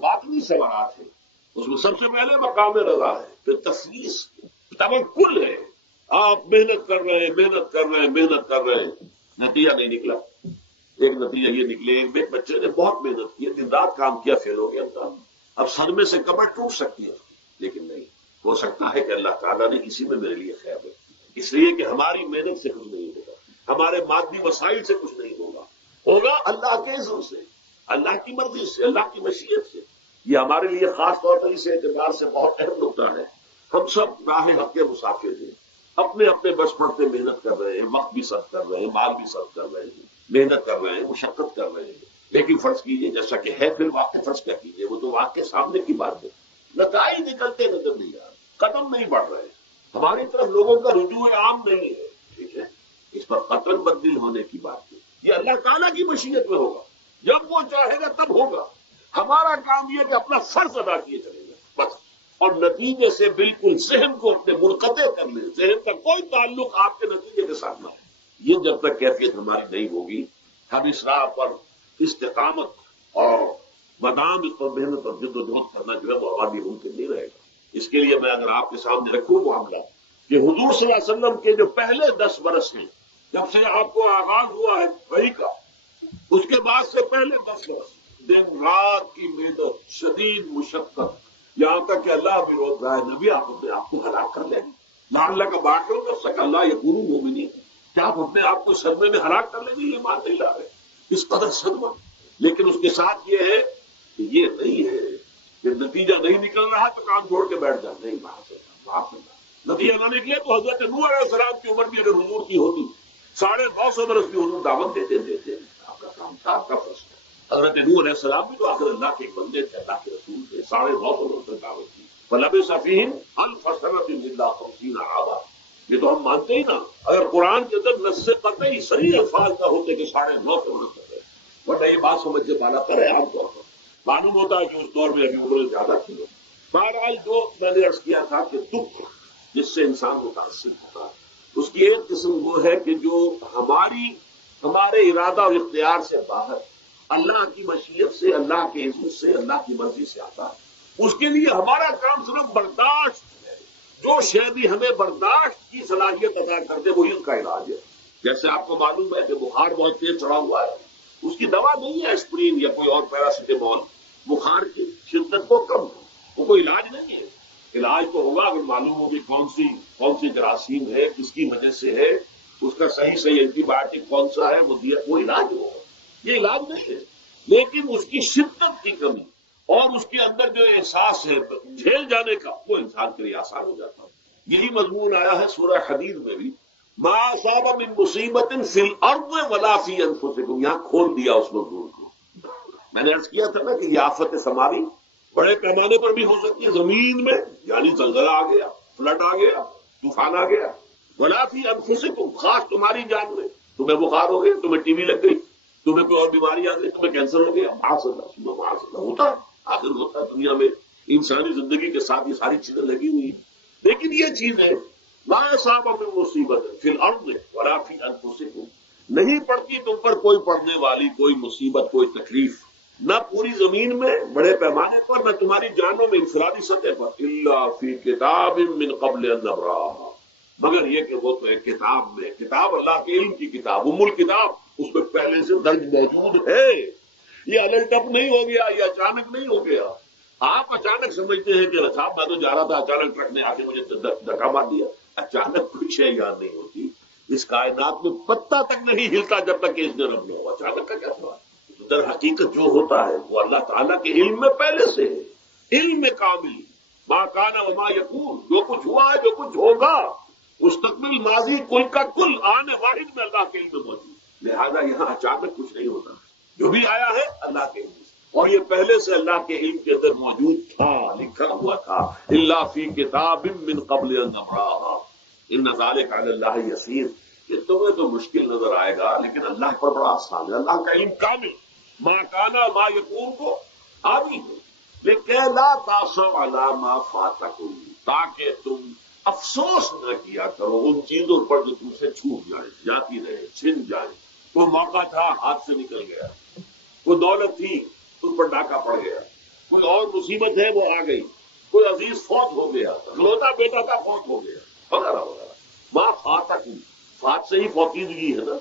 باطنی ثمرات ہیں، اس میں سب سے پہلے مقام رضا ہے، پھر تفویض، توکل ہے. آپ محنت کر رہے ہیں، محنت کر رہے ہیں، محنت کر رہے ہیں، نتیجہ نہیں نکلا. ایک نتیجہ یہ نکلے، ایک بچے نے بہت محنت کی، دن رات کام کیا، فیل ہو گیا تھا. اب سر میں سے کمر ٹوٹ سکتی ہے، لیکن نہیں، ہو سکتا ہے کہ اللہ تعالیٰ نے اسی میں میرے لیے خیر ہے. اس لیے کہ ہماری محنت سے کچھ نہیں ہوگا، ہمارے مادی وسائل سے کچھ نہیں ہوگا، ہوگا اللہ کے عزم سے، اللہ کی مرضی سے، اللہ کی مشیت سے. یہ ہمارے لیے خاص طور پر اس اعتبار سے بہت اہم نقطہ ہے. ہم سب راہ حق کے مسافر ہیں، اپنے اپنے بس پڑتے محنت کر رہے ہیں، وقت بھی صرف کر رہے ہیں، مال بھی صرف کر رہے ہیں، محنت کر رہے ہیں، مشقت کر رہے ہیں. لیکن فرض کیجئے جیسا کہ ہے پھر واقع، فرض کیا کیجئے، وہ تو واقع سامنے کی بات ہے، نتائج نکلتے نظر نہیں آ رہے، قدم نہیں بڑھ رہے، ہماری طرف لوگوں کا رجوع عام نہیں ہے. ٹھیک ہے، اس پر قطعاً بدل ہونے کی بات ہے. یہ اللہ تعالیٰ کی مشیت میں ہوگا، جب وہ چاہے گا تب ہوگا. ہمارا کام یہ کہ اپنا فرض ادا کیے چلے گا بس، اور نتیجے سے بالکل ذہن کو اپنے منقطع کر لیں، ذہن کا کوئی تعلق آپ کے نتیجے کے ساتھ نہ ہو. یہ جب تک کیفیت ہماری نہیں ہوگی، ہم اس راہ پر استقامت اور مدام اس پر محنت اور جد و جہد کرنا جو ہے وہ ہماری ممکن نہیں رہے گا. اس کے لیے میں اگر آپ کے سامنے رکھوں معاملہ کہ حضور صلی اللہ علیہ وسلم کے جو پہلے 10 برس ہیں، جب سے آپ کو آغاز ہوا ہے وحی کا، اس کے بعد سے پہلے 10 برس دن رات کی محنت، شدید مشقت، یہاں تک کہ اللہ بھی روک رہا ہے نبی آپ اپنے آپ کو ہلاک کر لیں گے. نہ اللہ کا بات کرو کر سکا اللہ یہ پورو وہ بھی نہیں، کیا آپ اپنے آپ کو صدمے میں ہلاک کر لیں گے؟ یہ مان نہیں لا رہے، اس قدر صدمہ. لیکن اس کے ساتھ یہ ہے کہ یہ نہیں ہے کہ نتیجہ نہیں نکل رہا تو کام چھوڑ کے بیٹھ جائے، نہیں، باپ نتیجہ نہ نکلے تو حضرت نوح علیہ السلام کی عمر بھی اگر حضور کی ہوتی 950 برس کی حضور دعوت دیتے آپ کا کام تھا، آپ کا فرض ہے. حضرت نوح علیہ السلام بھی تو آخر اللہ کے بندے تھے، اللہ کے رسول تھے، 950 برس تک دعوت کی. فلبث فیہم الف سنۃ الا 50 عاما. یہ تو ہم مانتے ہی نا. اگر قرآن کے اندر نص قطعی صریح الفاظ نہ ہوتے کہ 950 برس تک ہے، ورنہ یہ بات سمجھ سے بالا کر ہے. عام طور پر معلوم ہوتا ہے کہ اس دور میں ابھی عمر زیادہ تھی. بہرحال جو میں نے عرض کیا تھا کہ دکھ جس سے انسان متاثر ہوتا ہے، اس کی ایک قسم وہ ہے کہ جو ہمارے ارادہ اور اختیار سے باہر، اللہ کی مشیت سے، اللہ کے عزت سے، اللہ کی مرضی سے آتا ہے. اس کے لیے ہمارا کام صرف برداشت ہے. جو شے بھی ہمیں برداشت کی صلاحیت ادا کر دے وہی ان کا علاج ہے. جیسے آپ کو معلوم ہے کہ بخار بہت تیز چڑھا ہوا ہے، اس کی دوا نہیں ہے اسپرین یا کوئی اور پیراسیٹامول بخار کی شدت کو کم، وہ کوئی علاج نہیں ہے. علاج تو ہوگا اگر معلوم ہوگی کون سی جراثیم ہے، کس کی وجہ سے ہے، اس کا صحیح اینٹی بایوٹک کون سا ہے، وہ علاج ہوگا. یہ علاج نہیں ہے. لیکن اس کی شدت کی کمی اور اس کے اندر جو احساس ہے جھیل جانے کا، وہ انسان کے لیے آسان ہو جاتا ہے. یہی مضمون آیا ہے سورہ حدید میں بھی، ما اصاب من مصیبت فی الارض ولا فی انفسکم. یہاں کھول دیا اس مضمون کو. میں نے عرض کیا تھا نا کہ یہ آفت سماوی بڑے پیمانے پر بھی ہو سکتی ہے، زمین میں یعنی زلزلہ آ گیا، فلڈ آ گیا، طوفان آ گیا. ولا فی انفسکم، خاص تمہاری جان میں، تمہیں بخار ہو گیا، تمہیں ٹی وی لگ گئی، تمہیں کوئی اور بیماری آ گئی، تمہیں کینسر ہو گیا، معاذ اللہ ہوتا ہے. آخر ہوتا ہے دنیا میں، انسانی زندگی کے ساتھ یہ ساری چیزیں لگی ہوئی ہیں. لیکن یہ چیز ہے ما اصاب من مصیبت فی الارض ولا فی انفسکم، نہیں پڑتی تم پر کوئی پڑنے والی کوئی مصیبت، کوئی تکلیف، نہ پوری زمین میں بڑے پیمانے پر، نہ تمہاری جانوں میں انفرادی سطح پر، الا فی کتاب من قبل ان نبرأھا، مگر یہ کہ وہ تو ایک کتاب میں، کتاب اللہ کے علم کی کتاب، ام الکتاب، اس میں پہلے سے درج موجود ہے. یہ الٹپ نہیں ہو گیا، یہ اچانک نہیں ہو گیا. آپ اچانک سمجھتے ہیں کہ صاحب میں تو جا رہا تھا، اچانک ٹرک نے آ کے مجھے دھکا مار دیا. اچانک کوئی شے یاد نہیں ہوتی. اس کائنات میں پتا تک نہیں ہلتا جب تک کہ اس نے رب نہ ہو. اچانک کا کیا ہوا؟ در حقیقت جو ہوتا ہے وہ اللہ تعالیٰ کے علم میں پہلے سے ہے، علم میں کامل. ما کان وما یکون، جو کچھ ہوا ہے، جو کچھ ہوگا، مستقبل، ماضی، کل کا کل آنے واحد میں اللہ کے علم میں موجود. لہذا یہاں اچانک کچھ نہیں ہوتا، جو بھی آیا ہے اللہ کے علم سے، اور یہ پہلے سے اللہ کے علم کے اندر موجود تھا، لکھا ہوا تھا. الا فی کتاب من قبل ان نبرأھا ان ذلک علی اللہ یسیر. یہ تمہیں تو مشکل نظر آئے گا لیکن اللہ پر بڑا آسان ہے. اللہ کا علم کامل، ما کانا ما یکون کو آدمی ہے. لیکن لا تاسوا علی ما فاتکم، تاکہ تم افسوس نہ کیا کرو ان چیزوں پر جو تم سے چھوٹ جائے، جاتی رہے، چھن جائے. کوئی موقع تھا ہاتھ سے نکل گیا، کوئی دولت تھی تم پر ڈاکہ پڑ گیا، کوئی مصیبت ہے وہ آ گئی، کوئی عزیز فوت ہو گیا، اکلوتا بیٹا کا فوت ہو گیا، وغیرہ وغیرہ. ماں فاتکی، فات سے ہی فوتیدگی ہے نا.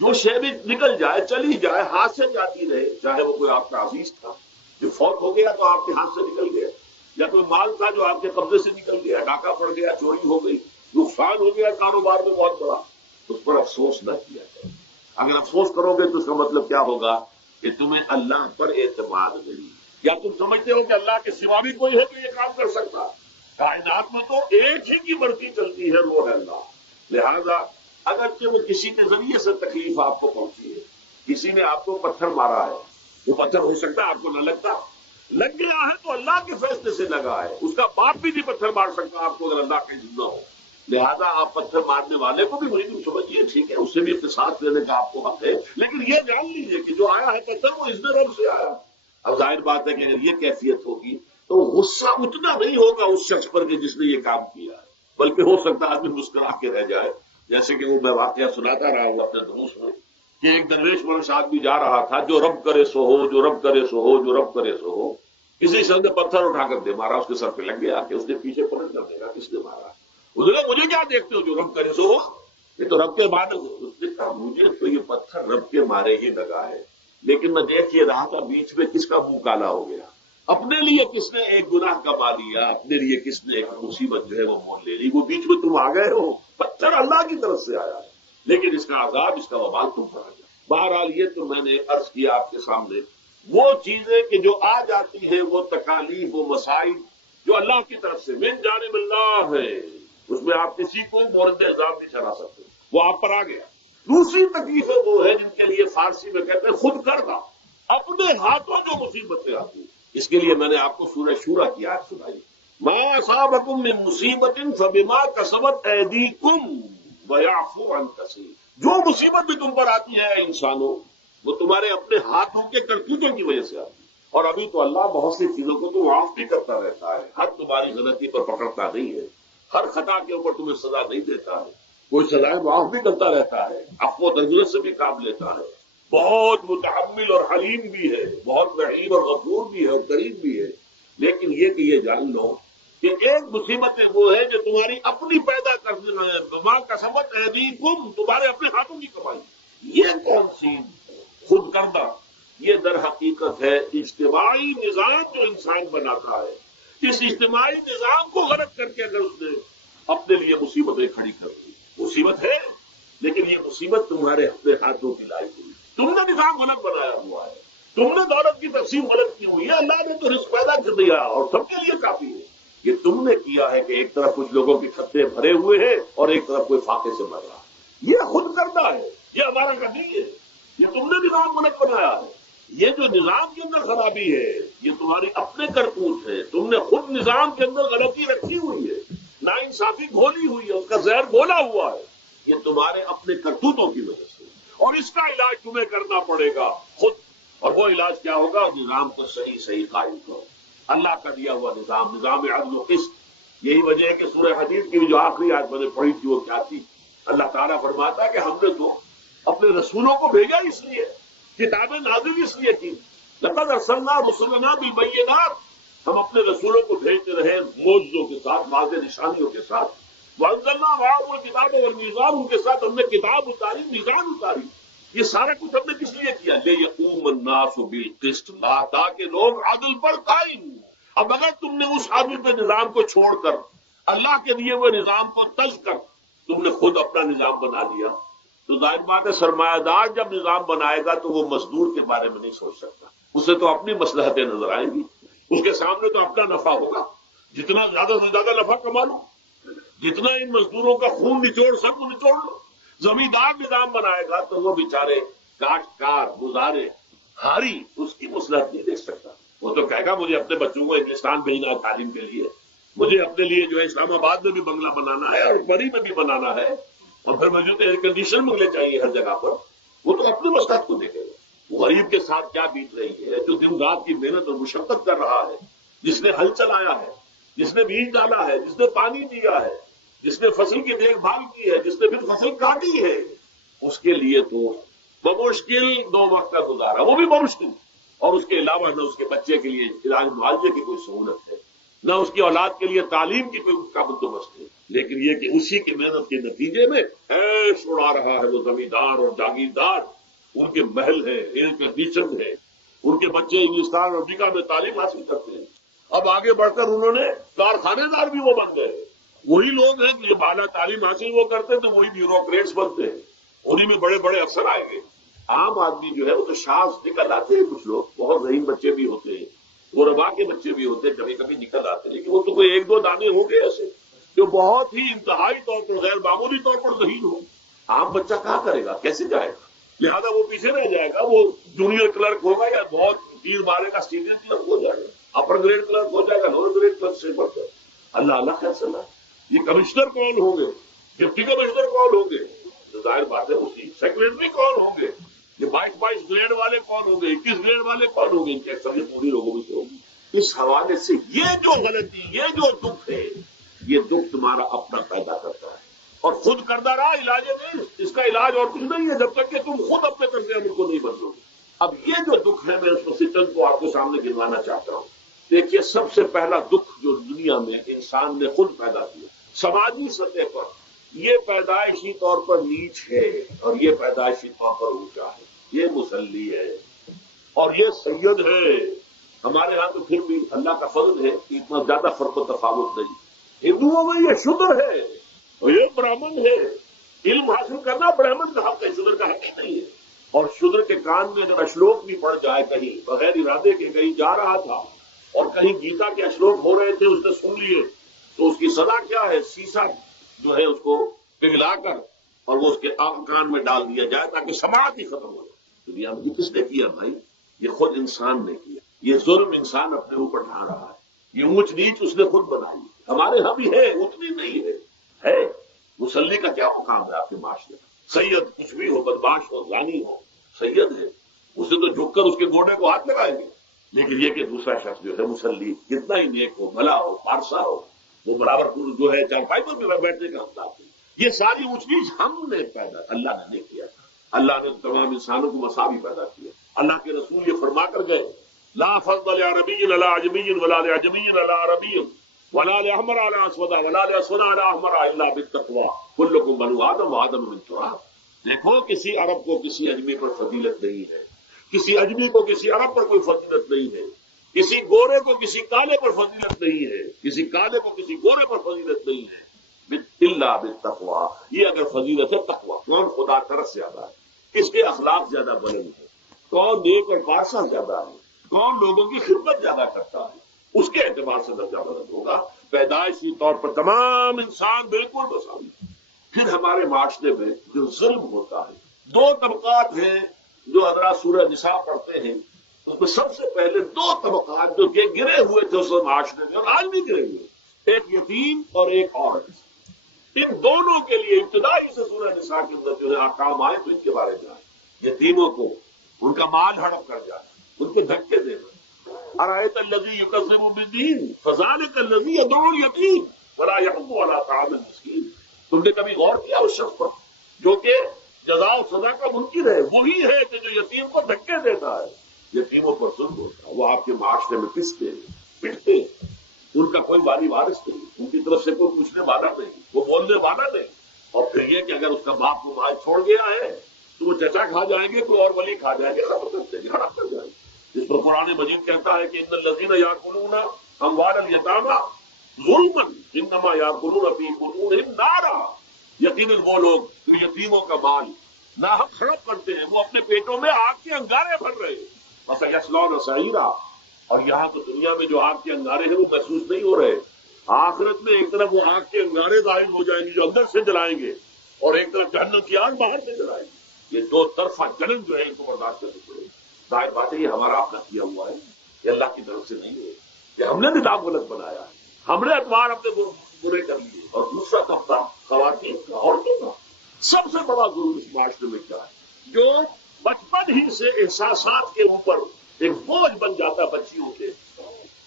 جو شے بھی نکل جائے، چلی جائے، ہاتھ سے جاتی رہے، چاہے وہ کوئی آپ کا عزیز تھا جو فوت ہو گیا تو آپ کے ہاتھ سے نکل گیا، یا کوئی مال تھا جو آپ کے قبضے سے نکل گیا، ڈاکہ پڑ گیا، چوری ہو گئی، نقصان ہو گیا کاروبار میں بہت بڑا، اس پر افسوس نہ کیا جائے. اگر افسوس کرو گے تو اس کا مطلب کیا ہوگا کہ تمہیں اللہ پر اعتماد نہیں، یا تم سمجھتے ہو کہ اللہ کے سوا بھی کوئی ہے تو یہ کام کر سکتا. کائنات میں تو ایک ہی کی مرضی چلتی ہے، وہ ہے اللہ. لہذا اگرچہ وہ کسی کے ذریعے سے تکلیف آپ کو پہنچی ہے، کسی نے آپ کو پتھر مارا ہے، وہ پتھر ہو سکتا ہے آپ کو نہ لگتا، لگ گیا ہے تو اللہ کے فیصلے سے لگا ہے. اس کا باپ بھی نہیں پتھر مار سکتا آپ کو اگر اللہ کا اذن نہ ہو. لہذا آپ پتھر مارنے والے کو بھی مجبور سمجھیے، ٹھیک ہے، اس سے بھی اختصاص لینے کا آپ کو حق ہے، لیکن یہ جان لیجیے کہ جو آیا ہے پتھر وہ اذن رب سے آیا. اب ظاہر بات ہے کہ اگر یہ کیفیت ہوگی تو غصہ اتنا نہیں ہوگا اس شخص پر کہ جس نے یہ کام کیا ہے، بلکہ ہو سکتا ہے آدمی مسکرا کے رہ جائے. جیسے کہ وہ میں واقعہ سناتا رہا ہوں اپنے دروس میں کہ ایک درویش مرش آدمی جا رہا تھا، جو رب کرے سو ہو، جو رب کرے سو ہو، جو رب کرے سو ہو. کسی شخص نے پتھر اٹھا کر دے مارا، اس کے سر پہ لگ گیا کہ اس نے پیچھے پلٹ کر دیکھا کس نے مارا. اس نے مجھے کیا دیکھتے ہو، جو رب کرے سو ہو، یہ تو رب کے مارے. اس نے کہا مجھے تو یہ پتھر رب کے مارے ہی لگا ہے، لیکن میں دیکھ یہ رہا تھا بیچ میں کس کا منہ کالا ہو گیا. اپنے لیے کس نے ایک گناہ کما لیا، اپنے لیے کس نے ایک مصیبت جو ہے وہ مول لے لی، وہ بیچ میں تم آ گئے ہو. پتھر اللہ کی طرف سے آیا ہے، لیکن اس کا عذاب، اس کا وبال تم پر آ گیا. بہرحال یہ تو میں نے عرض کیا آپ کے سامنے، وہ چیزیں کہ جو آ جاتی ہیں، وہ تکالیف، وہ مسائل جو اللہ کی طرف سے من جانب اللہ ہے، اس میں آپ کسی کو مورد الزام نہیں ٹھہرا سکتے، وہ آپ پر آ گیا. دوسری تکلیفیں وہ ہے جن کے لیے فارسی میں کہتے ہیں خود کردہ، اپنے ہاتھوں جو مصیبتیں آتی ہیں. اس کے لیے میں نے آپ کو سورہ شورى کی آیت سنائی، ما اصابکم من مصیبت فبما کسبت ایدیکم ویعفو عن کثیر. جو مصیبت بھی تم پر آتی ہے انسانوں، وہ تمہارے اپنے ہاتھوں کے کرتوتوں کی وجہ سے آتی ہے. اور ابھی تو اللہ بہت سی چیزوں کو تو معاف بھی کرتا رہتا ہے، ہر تمہاری غلطی پر پکڑتا نہیں ہے، ہر خطا کے اوپر تمہیں سزا نہیں دیتا ہے، کوئی سزائیں معاف بھی کرتا رہتا ہے، عفو و درگزر سے بھی کام لیتا ہے، بہت متحمل اور حلیم بھی ہے، بہت رحیم اور غفور بھی ہے اور کریم بھی ہے. لیکن یہ کہ یہ جان لو کہ ایک مصیبتیں وہ ہے جو تمہاری اپنی پیدا کر دینا ہے، بما کسبت ایدیکم، تمہارے اپنے ہاتھوں کی کمائی. یہ کون سی خود کردہ؟ یہ در حقیقت ہے اجتماعی نظام جو انسان بناتا ہے. اس اجتماعی نظام کو غلط کر کے اگر اس نے اپنے لیے مصیبتیں کھڑی کر دی، مصیبت ہے لیکن یہ مصیبت تمہارے اپنے ہاتھوں کی لائی ہوئی. تم نے نظام غلط بنایا ہوا ہے، تم نے دولت کی تقسیم غلط کی ہوئی ہے. اللہ نے تو رزق پیدا کر دیا اور سب کے لیے کافی ہے. یہ تم نے کیا ہے کہ ایک طرف کچھ لوگوں کے کھتے بھرے ہوئے ہیں اور ایک طرف کوئی فاقے سے مر رہا ہے. یہ خود کردہ ہے، یہ ہمارا کا نہیں ہے، یہ تم نے نظام غلط بنایا ہے. یہ جو نظام کے اندر خرابی ہے یہ تمہاری اپنے کرتوت ہے، تم نے خود نظام کے اندر غلطی رکھی ہوئی ہے، ناانصافی گھولی ہوئی ہے، اس کا زہر گھولا ہوا ہے. یہ تمہارے اپنے کرتوتوں کی وجہ سے، اور اس کا علاج تمہیں کرنا پڑے گا خود. اور وہ علاج کیا ہوگا؟ نظام کو صحیح قائم کرو، اللہ کا دیا ہوا نظام، نظام عدل و قسط. یہی وجہ ہے کہ سورہ حدید کی جو آخری آیت میں نے پڑھی تھی وہ کیا تھی؟ اللہ تعالیٰ فرماتا ہے کہ ہم نے تو اپنے رسولوں کو بھیجا اس لیے، کتابیں نازل اس لیے کی، لقد ارسلنا رسلنا بالبینات، ہم اپنے رسولوں کو بھیجتے رہے معجزوں کے ساتھ، واضح نشانیوں کے ساتھ. وانزلنا معهم الکتاب والمیزان، ان کے ساتھ ہم نے کتاب اتاری، میزان اتاری. یہ سارا کچھ ہم نے کس لیے کیا؟ لیقوم الناس بالقسط، تاکہ لوگ عدل پر قائم ہوں. اب اگر تم نے اس عدل پہ نظام کو چھوڑ کر اللہ کے دیے ہوئے نظام کو تلف کر تم نے خود اپنا نظام بنا لیا، تو ظاہر بات ہے سرمایہ دار جب نظام بنائے گا تو وہ مزدور کے بارے میں نہیں سوچ سکتا، اسے تو اپنی مصلحتیں نظر آئیں گی، اس کے سامنے تو اپنا نفع ہوگا. جتنا زیادہ سے زیادہ نفع کما لو، جتنا ان مزدوروں کا خون نچوڑ سکو نچوڑ لو. زمیندار نظام بنائے گا تو وہ بیچارے کاشتکار گزارے ہاری اس کی مصلحت نہیں دیکھ سکتا. وہ تو کہے گا مجھے اپنے بچوں کو انگلستان بھیجنا ہے تعلیم کے لیے، مجھے اپنے لیے جو ہے اسلام آباد میں بھی بنگلہ بنانا ہے اور بری میں بھی بنانا ہے، اور پھر مجھے تو ایئر کنڈیشن بنگلے چاہیے ہر جگہ پر. وہ تو اپنے مصلحت کو دیکھے گا. وہ غریب کے ساتھ کیا بیت رہی ہے جو دن رات کی محنت اور مشقت کر رہا ہے، جس نے ہل چلایا ہے، جس نے بیج ڈالا ہے، جس نے پانی دیا ہے، جس نے فصل کی دیکھ بھال کی ہے، جس نے پھر فصل کاٹی ہے، اس کے لیے تو بمشکل 2 وقت کا گزارا، وہ بھی بمشکل. اور اس کے علاوہ نہ اس کے بچے کے لیے علاج معالجے کی کوئی سہولت ہے، نہ اس کی اولاد کے لیے تعلیم کی کوئی کا بندوبست ہے، لیکن یہ کہ اسی کی محنت کے نتیجے میں ایش اڑا رہا ہے وہ زمیندار اور جاگیردار، ان کے محل ہیں، ایئر کنڈیشن ہے، ان کے بچے ہندوستان اور امریکہ میں تعلیم حاصل کرتے ہیں۔ اب آگے بڑھ کر انہوں نے کارخانے دار بھی وہ بن گئے، وہی لوگ ہیں کہ جو بالا تعلیم حاصل وہ کرتے تو وہی بیوروکریٹس بنتے ہیں، انہیں میں بڑے بڑے افسر آئیں گے۔ عام آدمی جو ہے وہ تو شاذ نکل آتے ہیں، کچھ لوگ بہت ذہین بچے بھی ہوتے ہیں، غربا کے بچے بھی ہوتے ہیں، کبھی کبھی نکل آتے ہیں، لیکن وہ تو کوئی ایک دو دانے ہوں گے ایسے جو بہت ہی انتہائی طور پر غیر معمولی طور پر ذہین ہو۔ عام بچہ کہاں کرے گا، کیسے جائے گا؟ لہذا وہ پیچھے رہ جائے گا، وہ جونیئر کلرک ہوگا یا بہت تیر مارے گا سینئر کلرک ہو جائے گا، اپر گریڈ کلرک ہو جائے گا، لوور گریڈ کلرک سے بڑھ کر اللہ اللہ فیصلہ۔ یہ کمشنر کون ہوں گے، ڈپٹی کمشنر کون ہوں گے، ظاہر بات ہے اس کی سیکرٹری کون ہوں گے، یہ 22 گریڈ والے کون ہوں گے، 21 گریڈ والے کون ہوں گے، ان کی اکثریت پوری لوگوں میں سے ہوگی۔ اس حوالے سے یہ جو غلطی، یہ جو دکھ ہے، یہ دکھ تمہارا اپنا پیدا کرتا ہے اور خود کردہ رہا علاج نہیں، اس کا علاج اور کچھ نہیں ہے جب تک کہ تم خود اپنے طرز عمل کو نہیں بدلو گے۔ اب یہ جو دکھ ہے میں اس کو چند کو آپ کے سامنے گنوانا چاہتا ہوں۔ دیکھیے سب سے پہلا دکھ جو دنیا میں انسان نے خود پیدا کیا سماجی سطح پر، یہ پیدائشی طور پر نیچ ہے اور یہ پیدائشی طور پر اونچا ہے، یہ مسلی ہے اور یہ سید ہے۔ ہمارے ہاں تو پھر بھی اللہ کا فضل ہے کہ اتنا زیادہ فرق و تفاوت نہیں، ہندوؤں میں یہ شودر ہے اور یہ برہمن ہے، علم حاصل کرنا برہمن کا حق ہے، شودر کا حق نہیں ہے۔ اور شودر کے کان میں اگر اشلوک بھی پڑ جائے کہیں بغیر ارادے کے، کہیں جا رہا تھا اور کہیں گیتا کے اشلوک ہو رہے تھے اس نے سن لیے تو اس کی سزا کیا ہے، سیسا جو ہے اس کو پگھلا کر اور وہ اس کے کان میں ڈال دیا جائے تاکہ سماعت ہی ختم ہو جائے۔ دنیا میں کس نے کیا بھائی؟ یہ خود انسان نے کیا، یہ ظلم انسان اپنے اوپر ڈھا رہا ہے، یہ اونچ نیچ اس نے خود بنائی۔ ہمارے ہاں بھی ہے، اتنی نہیں ہے۔ مسلی کا کیا مقام ہے آپ کے معاشرے میں؟ سید کچھ بھی ہو، بدماش ہو، زانی ہو، سید ہے، اسے تو جھک کر اس کے گوڑے کو ہاتھ لگائیں گے، لیکن یہ کہ دوسرا شخص جو ہے مسلی کتنا ہی نیک ہو، بھلا ہو، پارسا ہو، وہ برابر جو ہے چارپائی پر بھی بیٹھنے کا حق ہے۔ یہ ساری اونچ نیچ ہم نے پیدا، اللہ نے نہیں کیا۔ اللہ نے تمام انسانوں کو مساوی پیدا کیا۔ اللہ کے رسول یہ فرما کر گئے، لا فضل لعربی علی عجمی ولا لعجمی علی عربی ولا لأحمر علی اسود ولا لأسود علی احمر الا بالتقوی کلکم بنو آدم وآدم من تراب۔ دیکھو کسی عرب کو کسی اجمی پر فضیلت نہیں ہے، کسی اجمی کو کسی عرب پر کوئی فضیلت نہیں ہے، کسی گورے کو کسی کالے پر فضیلت نہیں ہے، کسی کالے کو کسی گورے پر فضیلت نہیں ہے، الا بالتقوی۔ یہ اگر فضیلت ہے تقوی، کون خدا ترس زیادہ ہے، کس کے اخلاق زیادہ بلند ہے، کون نیک اور پارسا زیادہ ہے، کون لوگوں کی خدمت زیادہ کرتا ہے، اس کے اعتبار سے درجہ بلند ہوگا۔ پیدائشی طور پر تمام انسان بالکل مساوی۔ پھر ہمارے معاشرے میں جو ظلم ہوتا ہے، دو طبقات ہیں جو حضرات سورہ نساء پڑھتے ہیں، اس میں سب سے پہلے دو طبقات جو کہ گرے ہوئے تھے اس معاشرے میں اور آج بھی گرے ہوئے، ایک یتیم اور ایک عورت۔ ان دونوں کے لیے ابتدائی سے سورہ نساء کے اندر جو ہے احکام آئے تو ان کے بارے میں آئے۔ یتیموں کو ان کا مال ہڑپ کر جانا، ان کے دھکے دینا۔ ارأیت الذی یکذب بالدین فذلک الذی یدعو الیتیم ولا یحض علی طعام المسکین۔ تم نے کبھی غور کیا اس شخص پر جو کہ جزا و سزا کا منکر ہے؟ وہی ہے کہ جو یتیم کو دھکے دیتا ہے، یتیموں پر ظلم ہوتا ہے، وہ آپ کے معاشرے میں پستے پٹتے، ان کا کوئی والی وارث نہیں، ان کی طرف سے کوئی پوچھنے والا نہیں، وہ بولنے والا نہیں۔ اور پھر یہ کہ اگر اس کا باپ کو مال چھوڑ گیا ہے تو وہ چچا کھا جائیں گے، کوئی اور ولی کھا جائیں گے، خبر کرتے ہیں، ہڑپ کر جائیں گے۔ جس پر قرآن مجید کہتا ہے کہ ان الذین یاکلون اموال الیتامی ظلما انما یاکلون فی بطونہم نارا۔ یقیناً وہ لوگ جو یتیموں کا مال ناحق ہڑپ کرتے ہیں وہ اپنے پیٹوں میں آگ کے انگارے بھر رہے ہیں، وسیصلون سعیرا۔ اور یہاں تو دنیا میں جو آگ کے انگارے ہیں وہ محسوس نہیں ہو رہے، آخرت میں ایک طرف وہ آگ کے انگارے ظاہر ہو جائیں گے جو اندر سے جلائیں گے اور ایک طرف جہنم کی آگ باہر سے جلائیں گے۔ یہ دو طرفہ جنم جو ہے ان کو برداشت کرنے پڑے۔ ظاہر بات ہے یہ ہمارا اپنا کیا ہوا ہے، یہ اللہ کی طرف سے نہیں ہے، یہ ہم نے نظام غلط بنایا ہے، ہم نے اتوار اپنے برے کر لیے۔ اور دوسرا طبقہ خواتین کا، عورتوں کا سب سے بڑا ظلم اس معاشرے میں کیا ہے، جو بچپن ہی سے احساسات کے اوپر ایک بوجھ بن جاتا ہے بچیوں کے،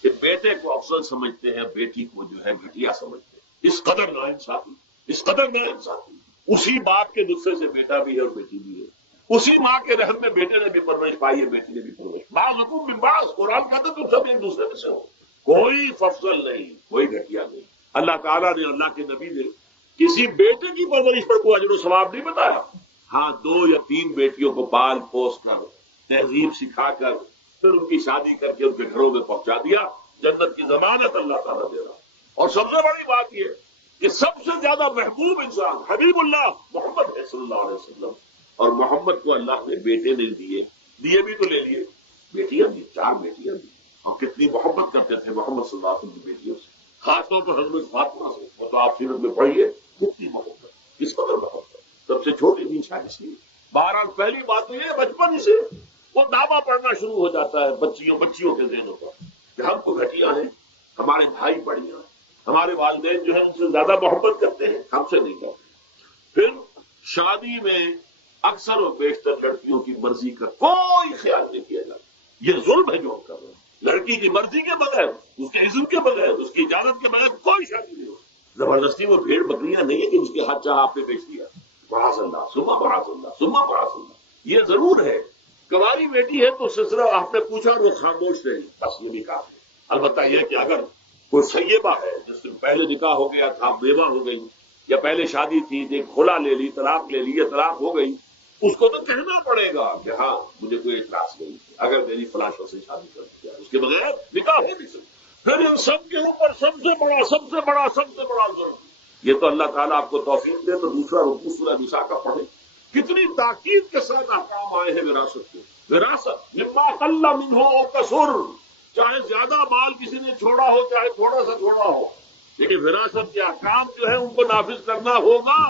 کہ بیٹے کو افضل سمجھتے ہیں، بیٹی کو جو ہے گھٹیا سمجھتے ہیں۔ اس قدر ناانصافی، اس قدر ناانصافی۔ اسی باپ کے نسخے سے بیٹا بھی ہے اور بیٹی بھی ہے، اسی ماں کے رحم میں بیٹے نے بھی پرورش پائی ہے، بیٹی نے بھی پرورش بعضکم من بعض، قرآن کہتا ہے تم سب ایک دوسرے میں سے ہو، کوئی فضل نہیں، کوئی گھٹیا نہیں۔ اللہ تعالیٰ نے، اللہ کے نبی نے کسی بیٹے کی پرورش پر کوئی اجر و ثواب نہیں بتایا، ہاں 2 یا 3 بیٹیوں کو پال پوس کر، تہذیب سکھا کر، پھر ان کی شادی کر کے ان کے گھروں میں پہنچا دیا، جنت کی ضمانت اللہ تعالیٰ دے رہا۔ اور سب سے بڑی بات یہ کہ سب سے زیادہ محبوب انسان حبیب اللہ محمد ہے صلی اللہ علیہ وسلم، اور محمد کو اللہ نے بیٹے نہیں دیے بھی تو لے لیے، بیٹیاں دی، 4 بیٹیاں دی، اور کتنی محبت کرتے تھے محمد صلی اللہ علیہ وسلم کی بیٹیوں سے، خاص طور پر حضرت فاطمہ سے، وہ تو آپ سیرت میں پڑھیے کتنی محبت، کس قدر محبت، سب سے چھوٹی تھی شاید اس لیے۔ بہرحال پہلی بات تو یہ بچپن سے وہ دعویٰ پڑھنا شروع ہو جاتا ہے بچیوں کے ذہنوں پر کہ ہم کو گھٹیا ہیں، ہمارے بھائی بڑھیاں ہیں، ہمارے والدین جو ہیں ان سے زیادہ محبت کرتے ہیں، ہم سے نہیں کرتے۔ پھر شادی میں اکثر و بیشتر لڑکیوں کی مرضی کا کوئی خیال نہیں کیا جاتا، یہ ظلم ہے جو ہم کر رہے ہیں۔ لڑکی کی مرضی کے بغیر، اس کے اذن کے بغیر، اس کی اجازت کے بغیر کوئی شادی نہیں ہو۔ زبردستی وہ بھیڑ بکریاں نہیں ہے کہ اس کے ہاتھ چاہ آپ نے بیچ دیا، معاذ اللہ ثم معاذ اللہ ثم معاذ اللہ۔ یہ ضرور ہے کنواری بیٹی ہے تو سسرا آپ نے پوچھا اور وہ خاموش رہی، بس یہ بھی کافی ہے۔ البتہ یہ کہ اگر کوئی سیبہ ہے جس سے پہلے نکاح ہو گیا تھا، بیوہ ہو گئی، یا پہلے شادی تھی ایک کھلا لے لی، طلاق لے لی یا طلاق ہو گئی، اس کو تو کہنا پڑے گا کہ ہاں مجھے کوئی اعتراض نہیں ہے اگر میری فلاں شخص سے شادی کر دیا، اس کے بغیر نکاح ہو نہیں سکتا۔ پھر ان سب کے اوپر سب سے بڑا ظلم، یہ تو اللہ تعالیٰ آپ کو توفیق دے تو دوسرا رکوع سورہ نساء کا پڑھے، کتنی تاکید کے ساتھ احکام آئے ہیں وراثت کے۔ وراثت مما قل منہ او کثر، چاہے زیادہ مال کسی نے چھوڑا ہو چاہے تھوڑا سا چھوڑا ہو، لیکن وراثت کے احکام جو ہے ان کو نافذ کرنا ہوگا۔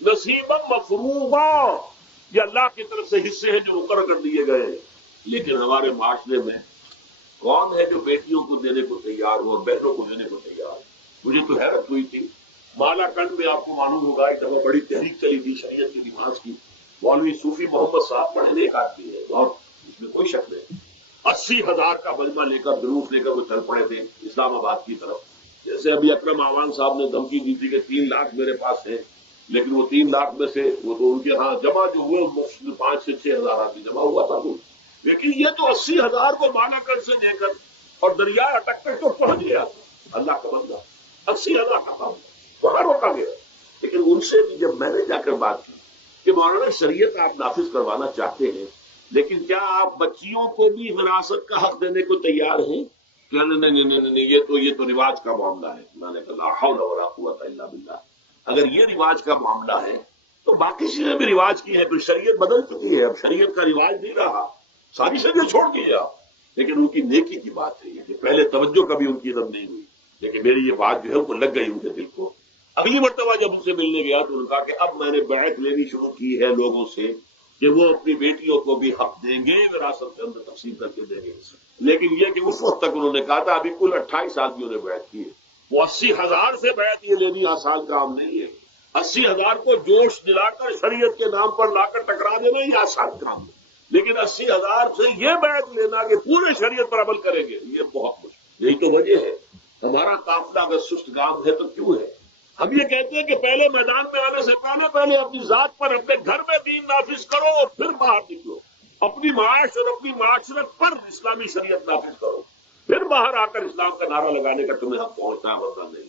نصیبا مفروضا، یہ اللہ کی طرف سے حصے ہیں جو مقرر کر دیے گئے ہیں۔ لیکن ہمارے معاشرے میں کون ہے جو بیٹیوں کو دینے کو تیار ہو اور بہنوں کو دینے کو تیار ہو؟ مجھے تو حیرت ہوئی تھی، مالا کنڈ میں آپ کو معلوم ہوگا ایک دفعہ بڑی تحریک چلی تھی شریعت کی نماز کی، مولوی صوفی محمد صاحب پڑھنے کا آدمی ہے اور اس میں کوئی شک نہیں، 80,000 کا مجمع لے کر دروس لے کر وہ چل پڑے تھے اسلام آباد کی طرف۔ جیسے ابھی اکرم آوان صاحب نے دھمکی دی تھی کہ 3 لاکھ میرے پاس ہیں، لیکن وہ 3 لاکھ میں سے وہ تو ان کے ہاں جمع جو ہوئے 5 سے 6,000 آدمی جمع ہوا تھا، لیکن یہ تو 80,000 کو مالا کنڈ سے لے کر اور دریا اٹک تک تو پہنچ گیا اللہ کا بندہ، 80,000 کا کام وہاں روکا گیا۔ لیکن ان سے بھی جب میں نے جا کر بات کی کہ مولانا شریعت آپ نافذ کروانا چاہتے ہیں، لیکن کیا آپ بچیوں کو بھی وراثت کا حق دینے کو تیار ہیں؟ کہ نہیں، یہ تو رواج کا معاملہ ہے۔ میں نے کہا لا حول ولا قوت الا باللہ، اگر یہ رواج کا معاملہ ہے تو باقی چیزیں بھی رواج کی ہیں، تو شریعت بدل چکی ہے، اب شریعت کا رواج نہیں رہا، ساری شریعت چھوڑ دی آپ۔ لیکن ان کی نیکی کی بات ہے کہ پہلے توجہ کبھی ان کی طرف نہیں ہوئی، لیکن میری یہ بات جو ہے وہ لگ گئی ان کے دل کو۔ اگلی مرتبہ جب ان سے ملنے گیا تو انہوں نے کہا کہ اب میں نے بیعت لینی شروع کی ہے لوگوں سے کہ وہ اپنی بیٹیوں کو بھی حق دیں گے، وراثت کے اندر تقسیم کر کے دیں گے، لیکن یہ کہ اس وقت تک انہوں نے کہا تھا ابھی کل 28 آدمیوں نے بیعت کی ہے، وہ 80,000 سے بیعت یہ لینی آسان کام نہیں ہے، 80,000 کو جوش دلا کر شریعت کے نام پر لا کر ٹکرا دینا یہ آسان کام ہے، لیکن 80,000 سے یہ بیعت لینا کہ پورے شریعت پر عمل کریں گے یہ بہت مشکل۔ یہی تو وجہ ہے ہمارا قافلہ اگر سست گام ہے تو کیوں ہے؟ ہم یہ کہتے ہیں کہ پہلے میدان میں آنے سے پہلے اپنی ذات پر اپنے گھر میں دین نافذ کرو اور پھر باہر نکلو، اپنی معاش اور اپنی معاشرت پر اسلامی شریعت نافذ کرو، پھر باہر آ کر اسلام کا نعرہ لگانے کا تمہیں حق پہنچنا ہے، ورنہ نہیں۔